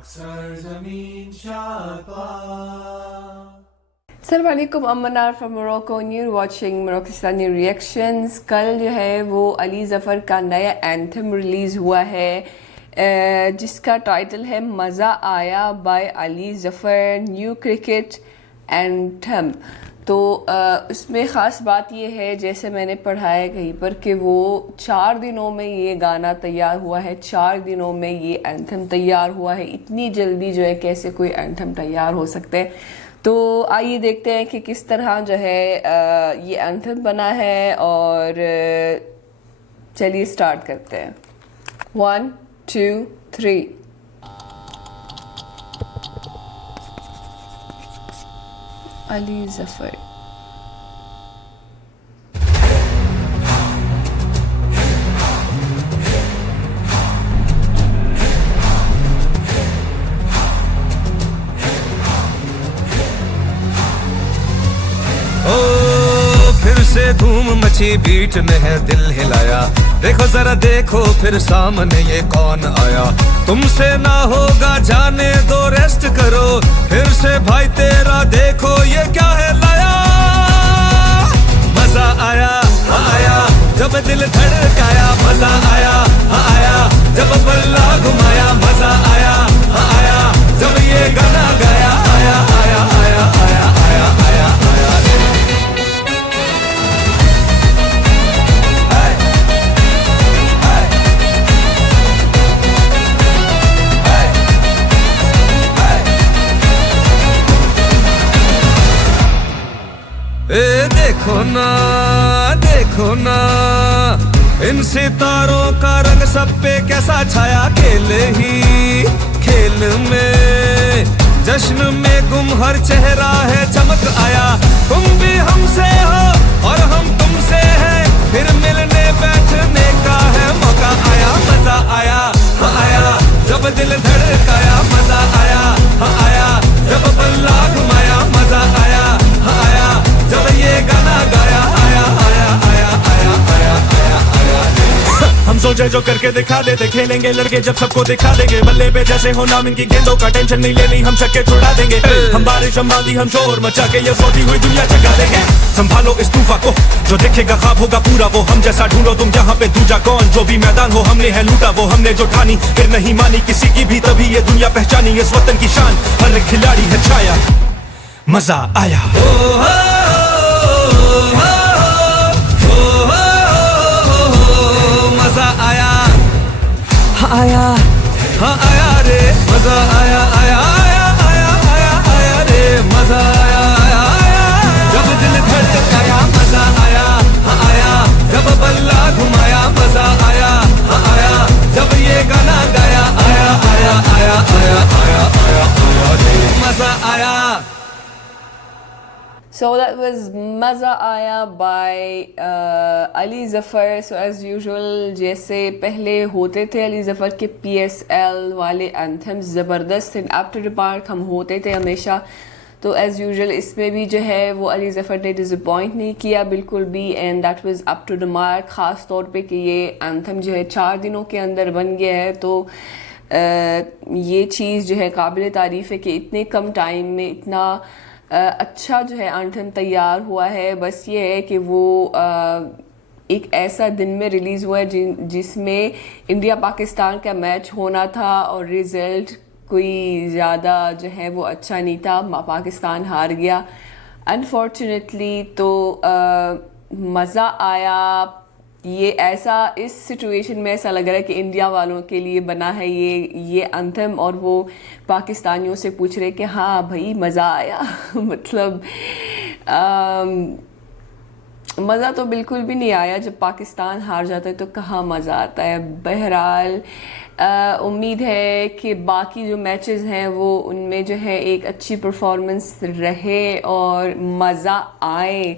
अस्सलाम वालेकुम, I'm Manar from Morocco and you're watching Moroccani Reactions। कल जो है वो अली ज़फ़र का नया एंथम रिलीज़ हुआ है जिसका टाइटल है मज़ा आया by Ali Zafar new cricket anthem. तो उसमें ख़ास बात ये है, जैसे मैंने पढ़ा है कहीं पर, कि वो 4 दिनों में ये गाना तैयार हुआ है। 4 दिनों में ये एंथम तैयार हुआ है। इतनी जल्दी जो है कैसे कोई एंथम तैयार हो सकते हैं। तो आइए देखते हैं कि किस तरह जो है ये एंथम बना है, और चलिए स्टार्ट करते हैं। 1 2 3। अली ज़फ़र। फिर से धूम मची, बीट में है दिल हिलाया। देखो जरा देखो फिर सामने ये कौन आया। तुमसे ना होगा जाने दो, रेस्ट करो फिर से भाई तेरा देखो ये क्या है लाया। मजा आया आया जब दिल धड़काया, मजा आया आया जब बल्ला घुमाया, मजा आया आया जब ये गाना गाया। आया आया आया आया आया आया आया देखो ना इन सितारों का रंग सब पे कैसा छाया। खेल में जश्न में गुम हर चेहरा है चमक आया। तुम भी हमसे हो और हम तुमसे हैं, फिर मिलने बैठने का है मौका। आया मजा आया आया जब दिल धड़काया, मजा आया आया जब बल्ला घुमाया, मजा आया आया जब ये गाना गाया। आया आया आया आया आया आया आया हम सोचे जो करके दिखा देते, खेलेंगे लड़के जब सबको दिखा देंगे। बल्ले पे जैसे हो नाम इनकी गेंदों का, टेंशन नहीं लेनी हम छक्के छुड़ा देंगे। हम बारिश हम आंधी हम शोर मचा के ये सोती हुई दुनिया जगा देंगे। संभालो इस तूफा को जो देखेगा ख्वाब होगा पूरा वो। हम जैसा ढूंढो तुम यहाँ पे दूजा कौन, जो भी मैदान हो हमने है लूटा वो। हमने जो ठानी फिर नहीं मानी किसी की भी, तभी ये दुनिया पहचानी। इस वतन की शान हर खिलाड़ी है छाया। मजा आया मजा आया आया हाँ आया रे, मजा आया आया आया आया आया आया रे, मजा आया आया आया जब दिल धड़काया, मजा आया हाँ आया जब बल्ला घुमाया, मजा आया हाँ आया जब ये गाना गाया। आया आया आया आया आया आया आया रे, मजा आया। So that was Maza Aya by Ali Zafar। So as usual, जैसे पहले होते थे अली ज़फ़र के PSL वाले एंथम्स ज़बरदस्त थे, अप टू द मार्क हम होते थे हमेशा। तो एज़ यूजुअल इसमें भी जो है वो अली ज़फ़र ने डिसअपॉइंट नहीं किया बिल्कुल भी, and that was up to the mark. ख़ास तौर पे कि ये एंथम जो है 4 दिनों के अंदर बन गया है। तो ये चीज़ जो है काबिल तारीफ़ है कि इतने कम टाइम में इतना अच्छा जो है एंथम तैयार हुआ है। बस ये है कि वो एक ऐसा दिन में रिलीज़ हुआ है जिसमें इंडिया पाकिस्तान का मैच होना था, और रिज़ल्ट कोई ज़्यादा जो है वो अच्छा नहीं था। पाकिस्तान हार गया अनफॉर्चुनेटली। तो मज़ा आया ये ऐसा, इस सिचुएशन में ऐसा लग रहा है कि इंडिया वालों के लिए बना है ये एंथम, और वो पाकिस्तानियों से पूछ रहे कि हाँ भाई मज़ा आया मतलब मज़ा तो बिल्कुल भी नहीं आया। जब पाकिस्तान हार जाता है तो कहाँ मज़ा आता है। बहरहाल उम्मीद है कि बाकी जो मैचेस हैं वो उनमें जो है एक अच्छी परफॉर्मेंस रहे और मज़ा आए।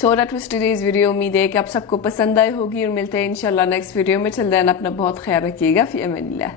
So that was today's video. उम्मीद है कि आप सबको पसंद आई होगी, और मिलते हैं इंशाल्लाह नेक्स्ट वीडियो में। चल देना अपना बहुत ख्याल रखिएगा। फ़ी अमानिल्लाह।